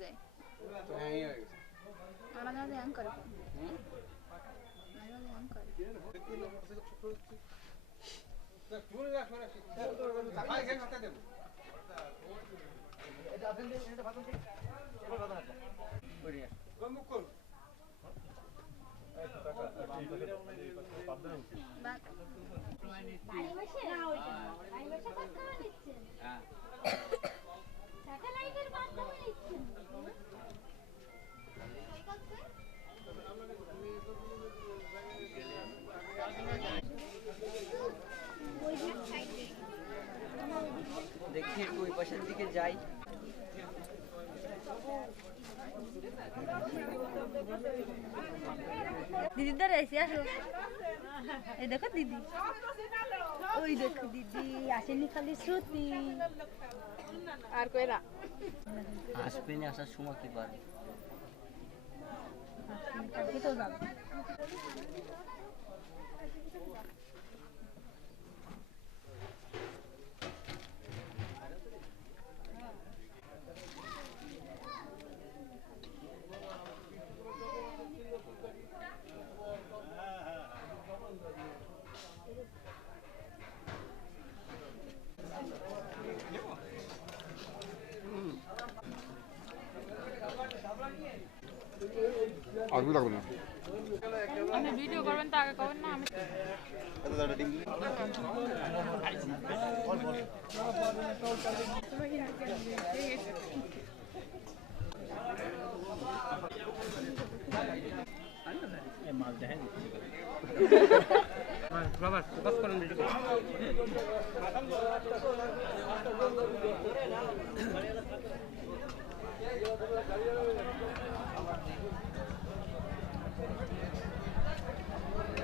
যায় তো হ্যাংই হয়ে গেছে মাঝে মাঝে হ্যাং করে মাঝে মাঝে হ্যাং করে স্যাটেলাইটের মাধ্যমে নিচ্ছেন দেখি ওই পাশের দিকে যাই দিদি দাঁড়াইছি আসো এই দেখো দিদি ওই দেখো দিদি আসেনি খালি শ্রুতি আর কইরা আসবে না আসার সময় কি পারবে কালকে তো যাবো আরবি লাগবে না আপনি ভিডিও করবেন তো আগে করবেন না আমি এত দাঁড়া ডিম বাবা ফোকাস করেন ভিডিও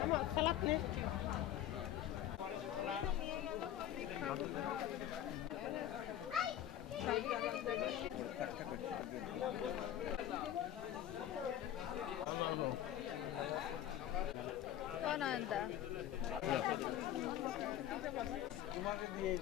আমার সালাদ নেই অনন্তা তোমাকে দিয়ে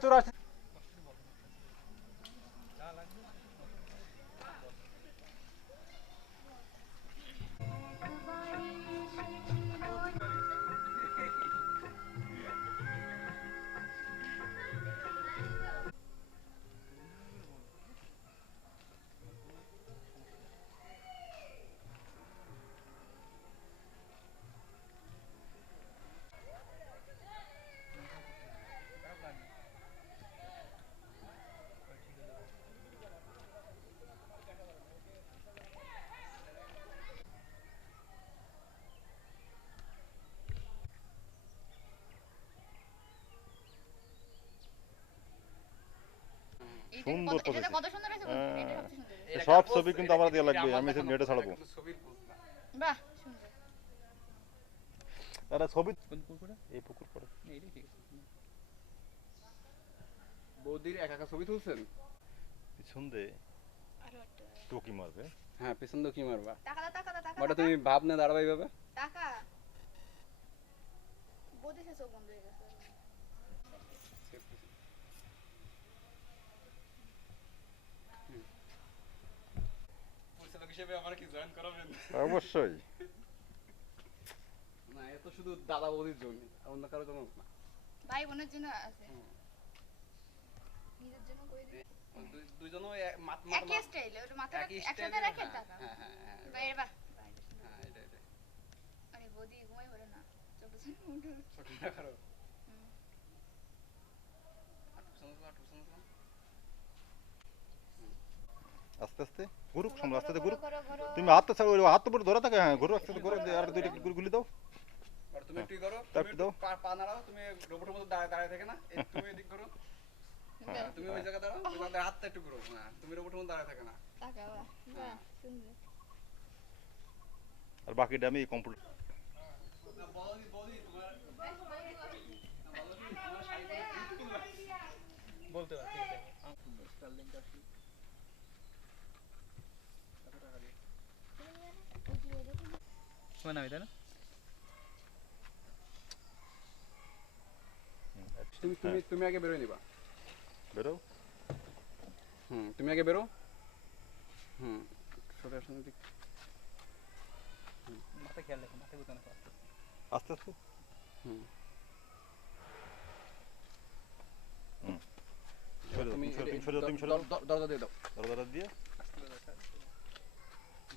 তোরা সুন্দর এটা কত সুন্দর হয়েছে এটা সবচেয়ে সুন্দর সব ছবি কিন্তু আমার দেওয়া লাগবে আমি নেটে ছাড়বো বাহ সুন্দর আরে ছবি কোন পুকুরে এই পুকুর পড়ে এইটাই ঠিক আছে বৌদির একা একা ছবি তুলছেন পিছন দিয়ে টুকি মারবে হ্যাঁ পেছন তো কি মারবা টাকা টাকা ওটা তুমি ভাব না দাঁড়াবা এইভাবে টাকা বডি সে চোখ বন্ধ হয়ে গেছে পরিচালক হিসেবে আমার কি জয়েন করাবেন অবশ্যই না এ তো শুধু দাদা বৌদির জন্য অন্য কারো জন্য না ভাই বোনের জন্য আছে নিজের জন্য কই দিই দুইজনও একই স্টাইল ওটা মাথা একসাথে রাখেন টাকা হ্যাঁ হ্যাঁ হ্যাঁ বাইরে বাহ হ্যাঁ এটা এটা আরে বডি ঘুমাই পড়ে না চোখ মুন্ডু ছোট না করো আস্তে আস্তে ঘুরুক সামনে আস্তে আস্তে ঘুরুক তুমি হাতটা ছাড়ো হাত তো পুরো ধরে থাকে হ্যাঁ ঘুরো আস্তে আস্তে ঘুরো আর দুইটা গুলি দাও তুমি একটু করো, তা তুমি একটু একটু দাও। পা নাড়াও, তুমি রোবটের মতো দাঁড়ায় থাকে না, তুমি এদিক করো। হ্যাঁ, তুমি ওই জায়গায় দাঁড়াও, ওই জায়গায় হাতটা একটু করো। হ্যাঁ, তুমি রোবটের মতো দাঁড়ায় থাকে না। আর বাকিটা আমি কম্পিউটার বলতে পারি, ঠিক আছে। তোমার নাম এটা না? তুমি আগে বেরোয় নিবা। বেরো। তুমি আগে বেরো। সরে আসুন এদিক। মাথা খেয়াল রাখো, মাথা গুতানো আস্তে আস্তে আস্তে। তুমি সরে দাও। দরজা দিয়ে দাও। দরজাটা দিয়ে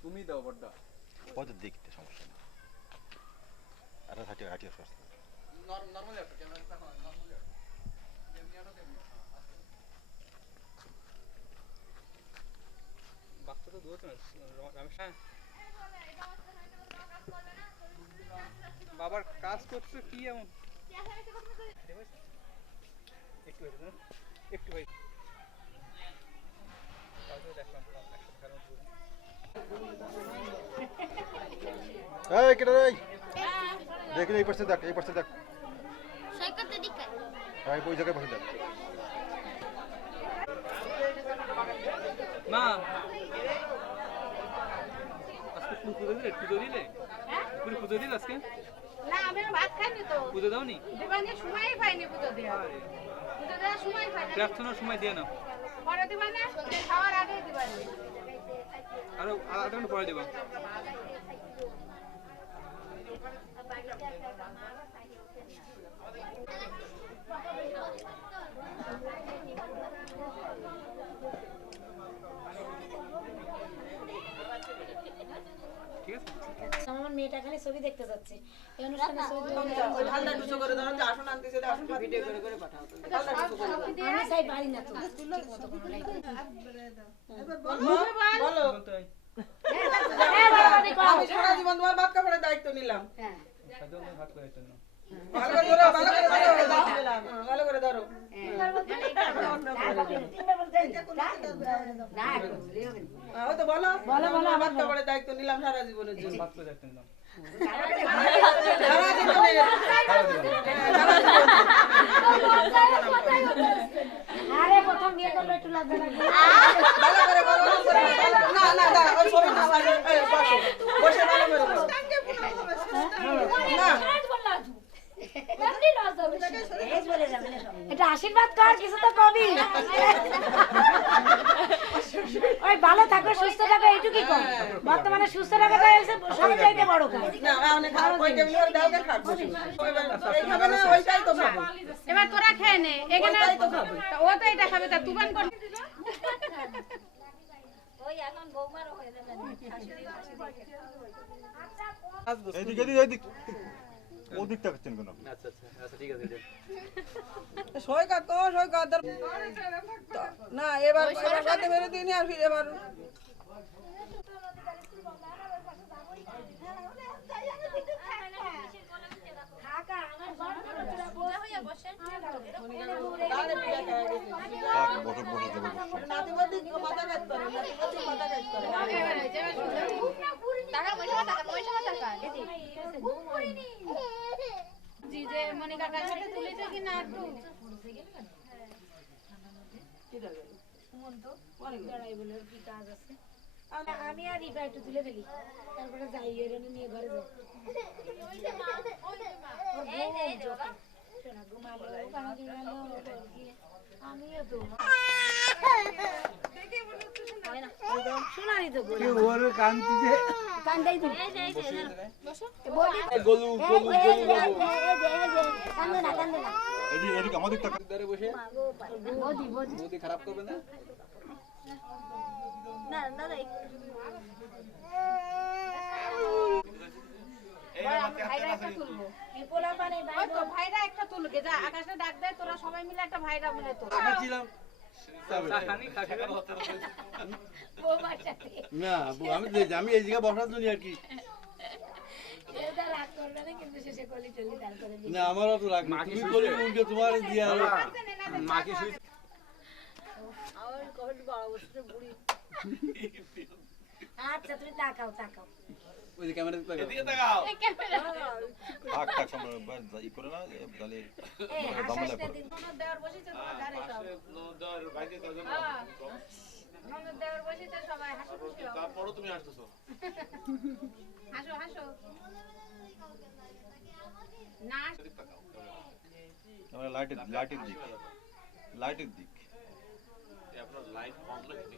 তুমি দাও বড়দা। হয়তো দেখতে সমস্যা নেই। আর হাঁটি হাঁটি আসতে আস্তে। নরমালি একটা ক্যামেরা রাখো, নরমালি একটা। যেমনি আনো তেমনি। বাচ্চা তো দূরে না, রমেশ। হ্যাঁ, বাবার কাজ করছে কি এমন? একটু হয়েছে না? একটু হয়েছে। দেখলাম এই কেটে রে। দেখি এই পাশে দেখ, এই পাশে দেখ। সৈকতের দিকে হ্যাঁ, ওই জায়গায় পাশে দেখ। মা আজকে পুজো দিলে? পুজো দিলে? তুমি পুজো দিলে আজকে? না আমি ভাত খাইনি তো পুজো দাওনি? দিবানি সময়ই পাইনি পুজো দেওয়ার পুজো দেওয়ার সময় পাইনি প্রার্থনার সময় দিয়ে নাও। পরে দিবানি খাওয়ার আগে দিবানি আরো আধা ঘন্টা পরে দেবো। ঠিক আছে। আমার মেয়েটা খালি ছবি দেখতে যাচ্ছে এই অনুষ্ঠানে ছবি আমি চাই পারি না তো বলতে হয়। আমি সারা জীবন তোমার ভাত কাপড়ের দায়িত্ব নিলাম। খাদ্য নিয়ে ভাত করার জন্য। ভালো করে ধরো, ভালো করে ধরো। ওই তো বলো, ভাত কাপড়ের দায়িত্ব নিলাম সারা জীবনের জন্য। ভাত করে দেখতে নিলাম। সারা জীবনের আরে প্রথম বিয়ে করলে একটু লাগবে না ভালো করে বলো। না না না, ওই ছবি না, বসো বসে ভালো করে বলো। না এটা আশীর্বাদ কর কিছু তো কবি ওই ভালো থাকো সুস্থ থাকো এইটুকুই কর বর্তমানে সুস্থ থাকাটা হচ্ছে সবচাইতে বড় কাজ না, অনেক ওই টেবিলে দাও কে খাবো। এই খাবে না, ওইটাই তো খাবো। এবার তোরা খেয়ে নে এখানে ওইটাই তো খাবে। ও তো এটা খাবে তা তুবান কোন ওই এখন বৌমারও হয়ে যাবে এইদিক এইদিক ওদিক তাকাচ্ছেন কেন? আচ্ছা আচ্ছা আচ্ছা, ঠিক আছে। সৈকত কো সৈকত না, এবার সাথে মেরে দিইনি আর ফিরে এবার বসে বসে যাবে। নাতিবাদি মাথা কাজ করে, নাতিবাদি মাথা কাজ করে। জি যে মনিকা কাছে তুলেছে কি না একটু আমি আর ইবা একটু তুলে ফেলি তারপরে যাই এর নিয়ে ঘরে যাও ঘুমালো আমিও তো শোনারই তো কান্দাই তুমি কান্দে না এদিক এদিক আমাদের তাকা। ধরে বসে বৌদি খারাপ করবে না। ওই তো ভাইরা একটা তুলবে যা আকাশে ডাক দেয় তোরা সবাই মিলে একটা ভাইরা বলে তো বৌমার সাথে না আমি এই জায়গায় বসার জন্য আর কি এটা রাখো করবে না কিন্তু শেষে কলি টলি তারপরে দিবে। না আমারও তো রাখবে তুমি বলে উনকে তোমার দিয়া হবে মাকে শুই আচ্ছা তুমি তাকাও তাকাও ওই যে ক্যামেরা দিতে এদিকে তাকাও থাক থাক সময় ই করে না তাহলে এই হাসাস না দিন দেওয়ার বসেছে তোমার ঘরে সব নদর বাইরে তাজন ননদ দেওয়ার বসেছে সবাই হাসি খুশি হও। তারপরও তুমি আসতেছো হাসো হাসো না আমরা লাইটের দিক আপনার লাইট বন্ধ নাকি